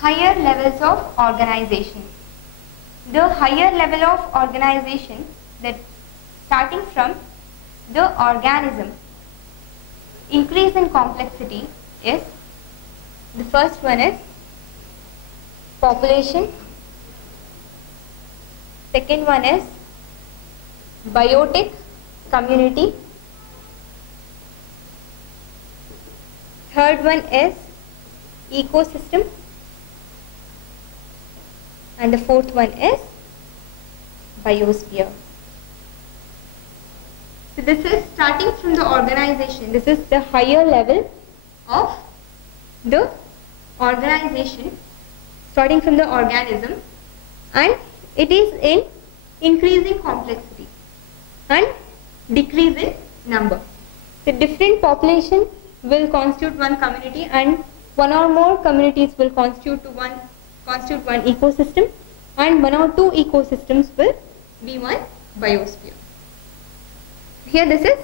higher levels of organization. The higher level of organization, that starting from the organism, increase in complexity, is the first one is population, second one is biotic community, third one is ecosystem, and the fourth one is biosphere. So this is starting from the organization. This is the higher level of the organization, starting from the organism, and it is in increasing complexity and decrease in number. The different population will constitute one community, and one or more communities will constitute one ecosystem, and one or two ecosystems will be one biosphere. Here this is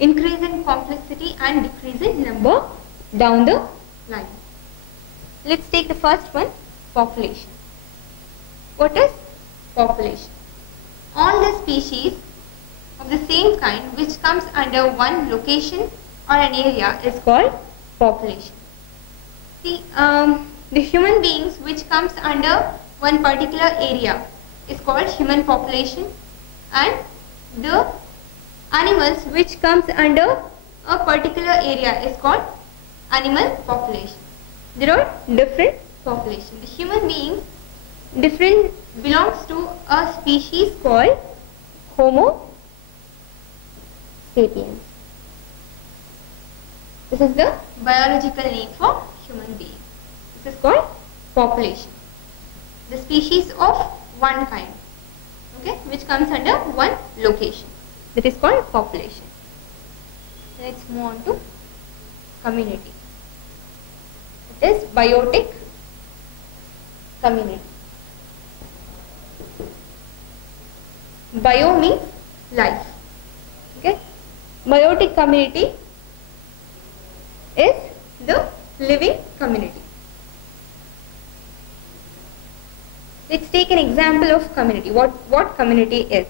increase in complexity and decrease in number down the line. Let's take the first one, population. What is population? All the species of the same kind which comes under one location or an area is called population. See, the human beings which comes under one particular area is called human population, and the animals which comes under a particular area is called animal population. There are different populations. The human beings belongs to a species called Homo sapiens. This is the biological name for human being. This is called population. The species of one kind, okay, which comes under one location. That is called population. Let's move on to community. It is biotic community. Bio means life. Okay. Biotic community is the living community. Let's take an example of community. What community is?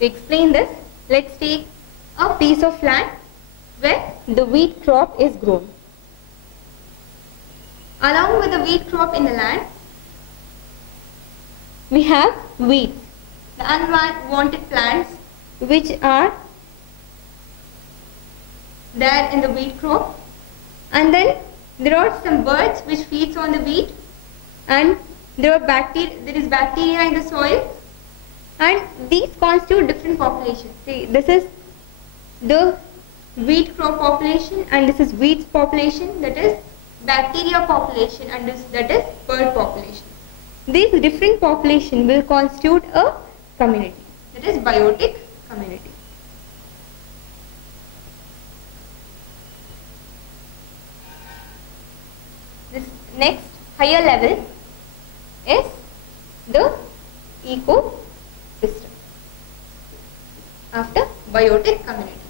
To explain this, let's take a piece of land where the wheat crop is grown. Along with the wheat crop in the land, we have weeds, the unwanted plants which are there in the wheat crop, and then there are some birds which feeds on the wheat, and there is bacteria in the soil, and these constitute different populations. See, this is the wheat crop population, and this is weeds population, that is bacteria population, and that is bird population. These different population will constitute a community, that is biotic community. This next higher level is the ecosystem after biotic community.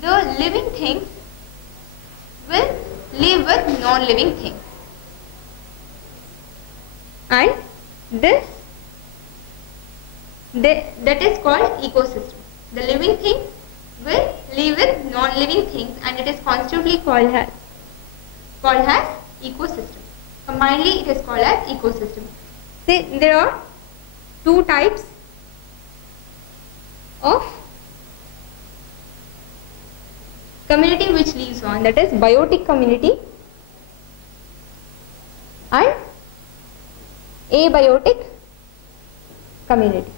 The living things will live with non-living things, and that is called ecosystem. The living things will live with non-living things, and it is constantly called as ecosystem. Combinedly, it is called as ecosystem. See, there are two types of community which lives on, that is biotic community and abiotic community.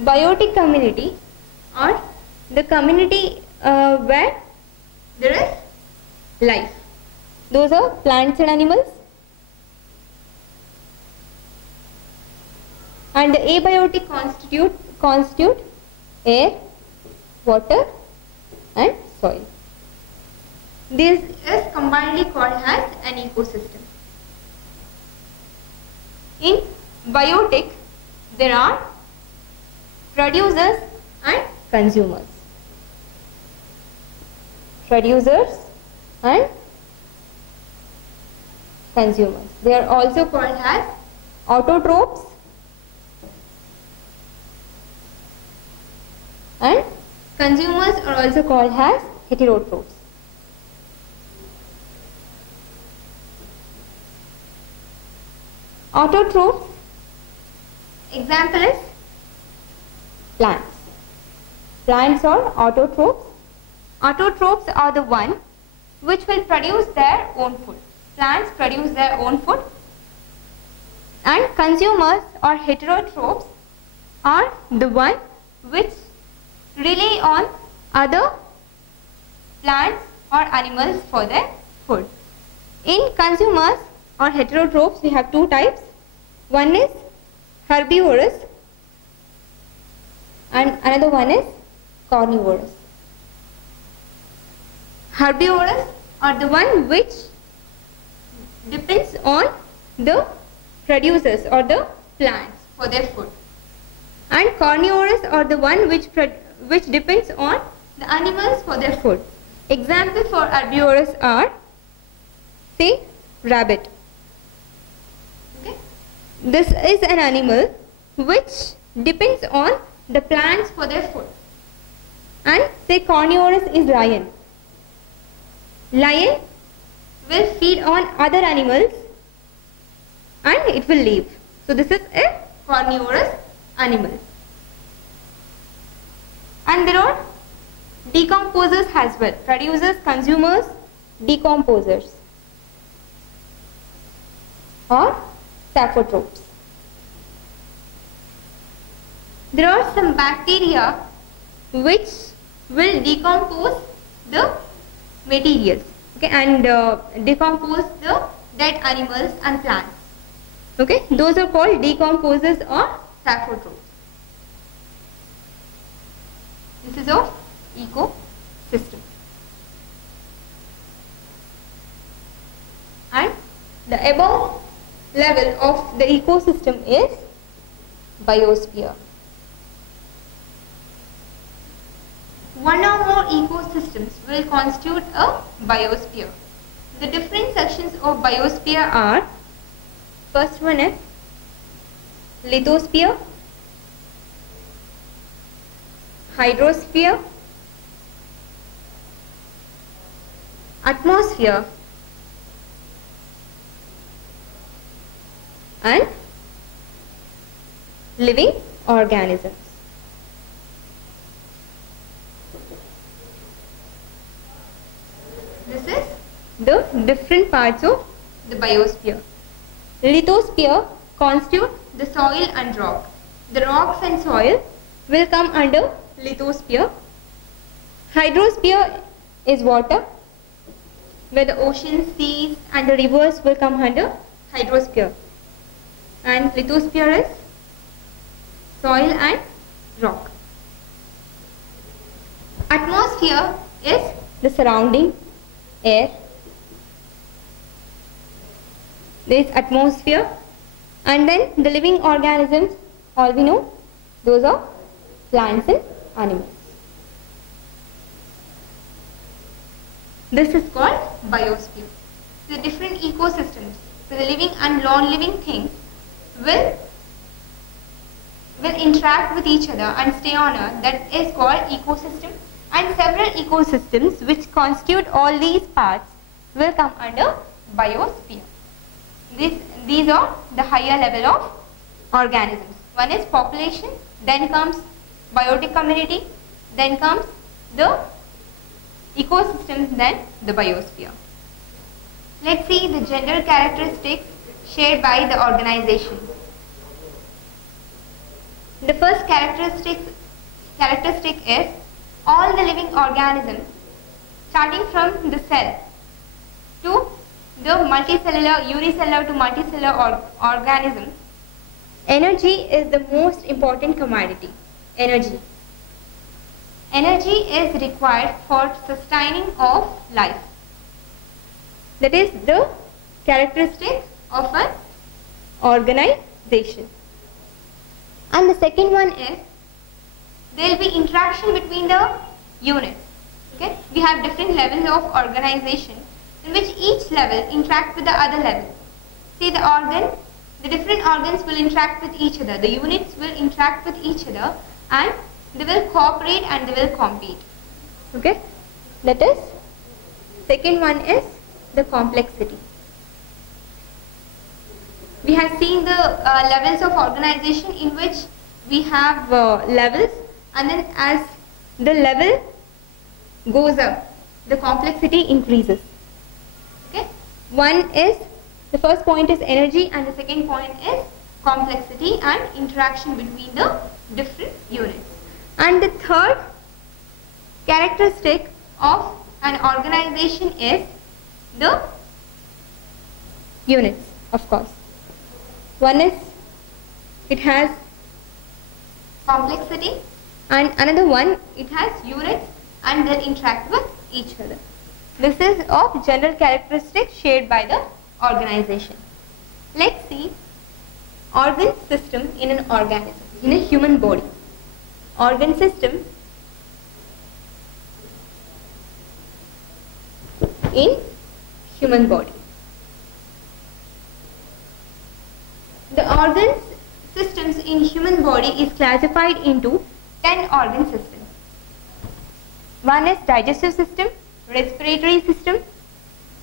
Biotic community or the community where there is life. Those are plants and animals. And the abiotic constitute air, water and soil. This is combinedly called as an ecosystem. In biotic, there are producers and consumers. Producers and consumers. They are also called as autotrophs and consumers are also called as heterotrophs. Autotrophs, example is plants. Plants are autotrophs. Autotrophs are the one which will produce their own food. Plants produce their own food, and consumers or heterotrophs are the one which rely on other plants or animals for their food. In consumers or heterotrophs, we have two types. One is herbivorous and another one is carnivorous. Herbivorous are the one which depends on the producers or the plants for their food, and carnivorous are the one which depends on the animals for their food. Example for herbivorous are, say, rabbit. Okay, this is an animal which depends on the plants for their food. And say carnivorous is lion. Lion will feed on other animals and it will live. So this is a carnivorous animal. And there are decomposers as well. Producers, consumers, decomposers or saprotrophs. There are some bacteria which will decompose the materials, okay, and decompose the dead animals and plants. Okay, those are called decomposers or saprotrophs. This is of ecosystem. And the above level of the ecosystem is biosphere. One or more ecosystems will constitute a biosphere. The different sections of biosphere are, first one is lithosphere, hydrosphere, atmosphere and living organisms. This is the different parts of the biosphere. Lithosphere constitutes the soil and rock. The rocks and soil will come under lithosphere. Hydrosphere is water, where the oceans, seas and the rivers will come under hydrosphere. And lithosphere is soil and rock. Atmosphere is the surrounding air. There is atmosphere, and then the living organisms, all we know, those are plants and animals. This is called biosphere. The different ecosystems, so the living and non-living things will interact with each other and stay on earth. That is called ecosystem, and several ecosystems which constitute all these parts will come under biosphere. These are the higher level of organisms. One is population, then comes biotic community, then comes the ecosystem, then the biosphere. Let's see the general characteristics shared by the organization. The first characteristic is all the living organisms, starting from the cell to the multicellular, unicellular to multicellular organism. Energy is the most important commodity. Energy is required for sustaining of life. That is the characteristic of an organization. And the second one is there will be interaction between the units. Okay, we have different levels of organization. in which each level interacts with the other level. See, the different organs will interact with each other. The units will interact with each other and they will cooperate and they will compete. Okay, that is, second one is the complexity. We have seen the levels of organization in which we have levels, and then as the level goes up, the complexity increases. Okay, the first point is energy and the second point is complexity and interaction between the different units. And the third characteristic of an organization is the units, of course. One is it has complexity and another one it has units and they interact with each other. This is of general characteristics shared by the organization. Let's see organ system in an organism, in a human body. Organ system in human body. The organ systems in human body is classified into 10 organ systems. One is digestive system, respiratory system,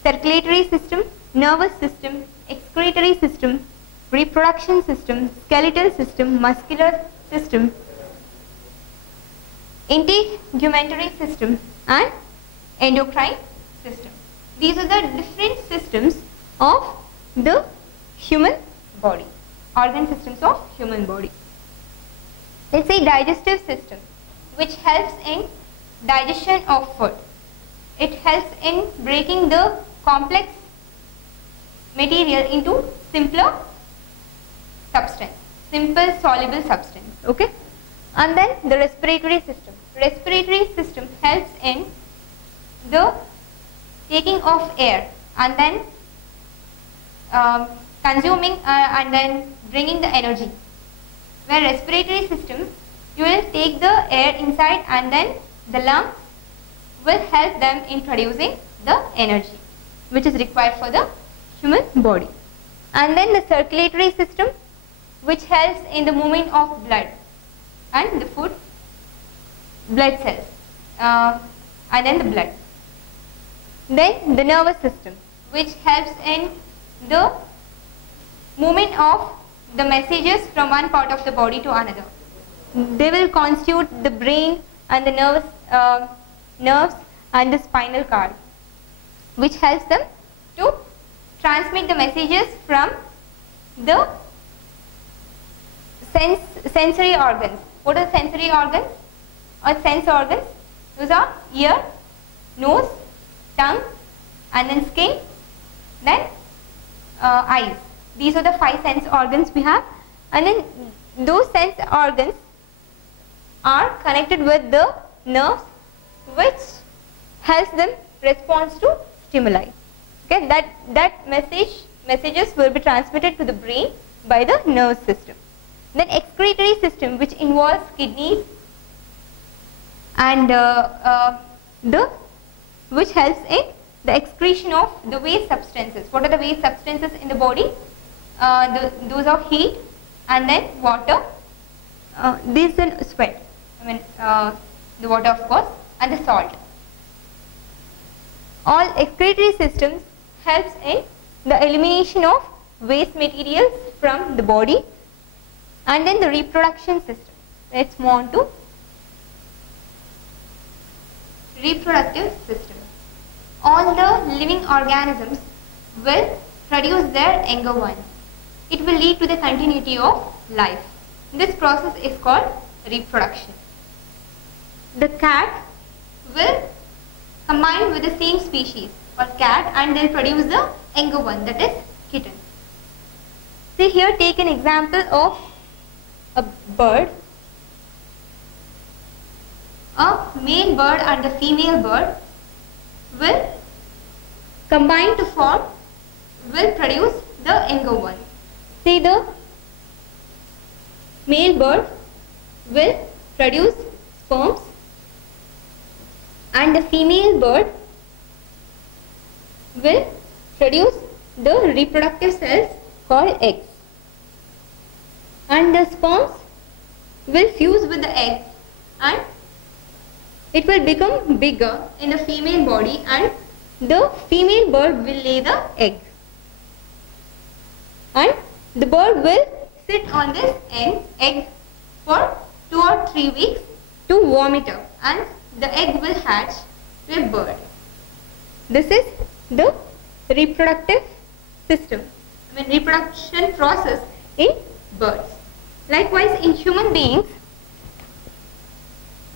circulatory system, nervous system, excretory system, reproduction system, skeletal system, muscular system, integumentary system and endocrine system. These are the different systems of the human body, organ systems of human body. Let's say digestive system, which helps in digestion of food. It helps in breaking the complex material into simpler substance, simple soluble substance. Okay, and then the respiratory system. Respiratory system helps in the taking of air and then consuming and then bringing the energy. Where respiratory system, you will take the air inside and then the lungs will help them in producing the energy which is required for the human body. And then the circulatory system, which helps in the movement of blood and the food, blood cells and then the blood. Then the nervous system, which helps in the movement of the messages from one part of the body to another. They will constitute the brain and the nerves and the spinal cord, which helps them to transmit the messages from the sensory organs. What are sensory organs or sense organs? Those are ear, nose, tongue and then skin, then eyes. These are the 5 sense organs we have, and then those sense organs are connected with the nerves, which helps them respond to stimuli. Okay, that messages will be transmitted to the brain by the nerve system. Then excretory system, which involves kidneys and which helps in the excretion of the waste substances. What are the waste substances in the body? Those are heat and then water. This is sweat. I mean the water, of course, and the salt. All excretory systems helps in the elimination of waste materials from the body. And then the reproduction system. Let's move on to reproductive system. All the living organisms will produce their younger ones. It will lead to the continuity of life. This process is called reproduction. The cat will combine with the same species or cat and they will produce the younger one, that is kitten. See here, take an example of a bird. A male bird and a female bird will combine to form, will produce the younger one. See, the male bird will produce sperms and the female bird will produce the reproductive cells called eggs, and the sperms will fuse with the egg and it will become bigger in the female body, and the female bird will lay the egg, and the bird will sit on this egg for 2 or 3 weeks to warm it up, and the egg will hatch to a bird. This is the reproductive system, reproduction process in birds. Likewise, in human beings,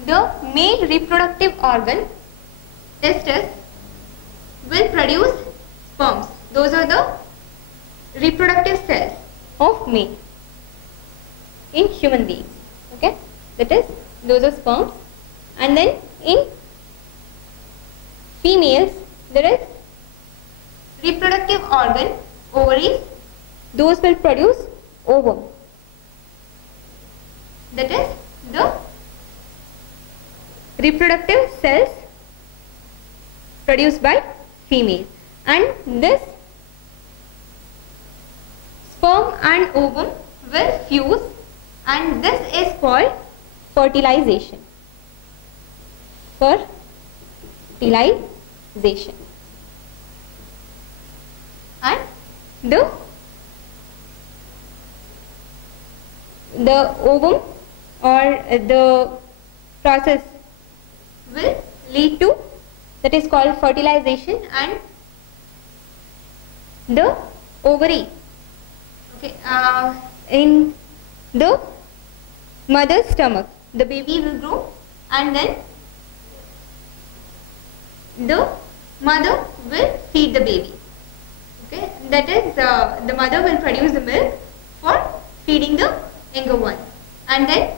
the male reproductive organ, testes, will produce sperms. Those are the reproductive cells of male in human beings. Okay, that is, those are sperms. And then in females, there is reproductive organ, ovaries. Those will produce ovum. That is the reproductive cells produced by female, and this sperm and ovum will fuse, and this is called fertilization. Fertilization. And the ovum or the process will lead to, that is called fertilization, and the ovary, okay, in the mother's stomach, the baby will grow, and then the mother will feed the baby. Okay, that is, the mother will produce the milk for feeding the younger one, and then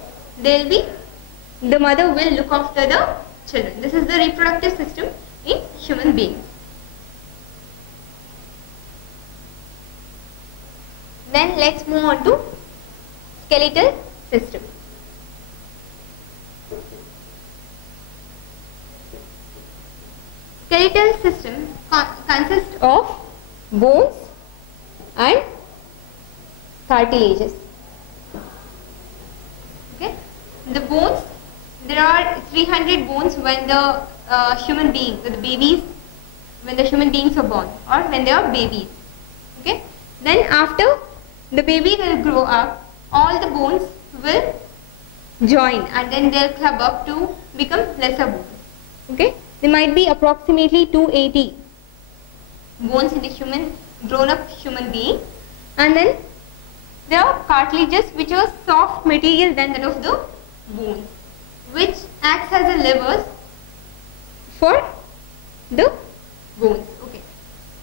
the mother will look after the children. This is the reproductive system in human beings. Then let's move on to skeletal system. Skeletal system consists of bones and cartilages. Okay, the bones, there are 300 bones when the human being, when the human beings are born, or when they are babies. Okay, then after the baby will grow up, all the bones will join, and then they'll club up to become lesser bones. Okay, there might be approximately 280 bones in the grown up human being, and then there are cartilages, which are soft material than that of the bones, which acts as a levers for the bones. Okay,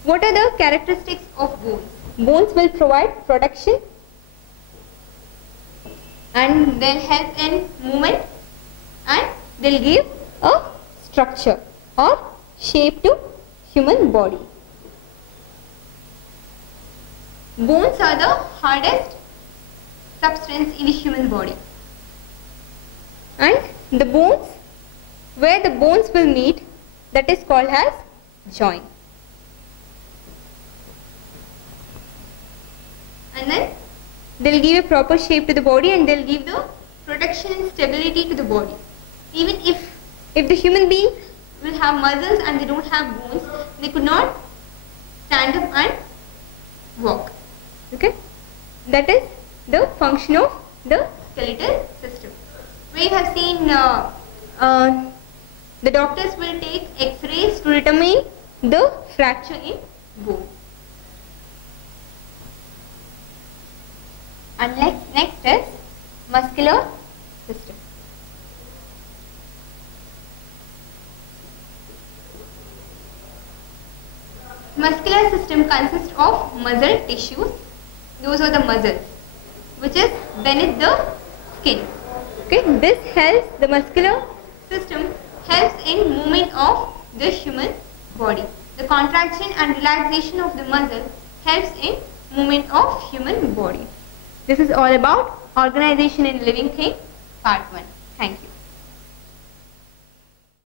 what are the characteristics of bones? Bones will provide protection, and they'll help in movement, and they'll give a structure or shape to human body. Bones are the hardest substance in the human body, and the bones, where the bones will meet, that is called as joint. And then they'll give a proper shape to the body, and they'll give the protection and stability to the body. Even if the human being will have muscles and they don't have bones, they could not stand up and walk. Okay, that is the function of the skeletal system. We have seen the doctors will take X-rays to determine the fracture in bone. And next is muscular system. Muscular system consists of muscle tissues. Those are the muscles which is beneath the skin. Okay, this helps, the muscular system helps in movement of the human body. The contraction and relaxation of the muscle helps in movement of human body. This is all about organization in living thing, part 1. Thank you.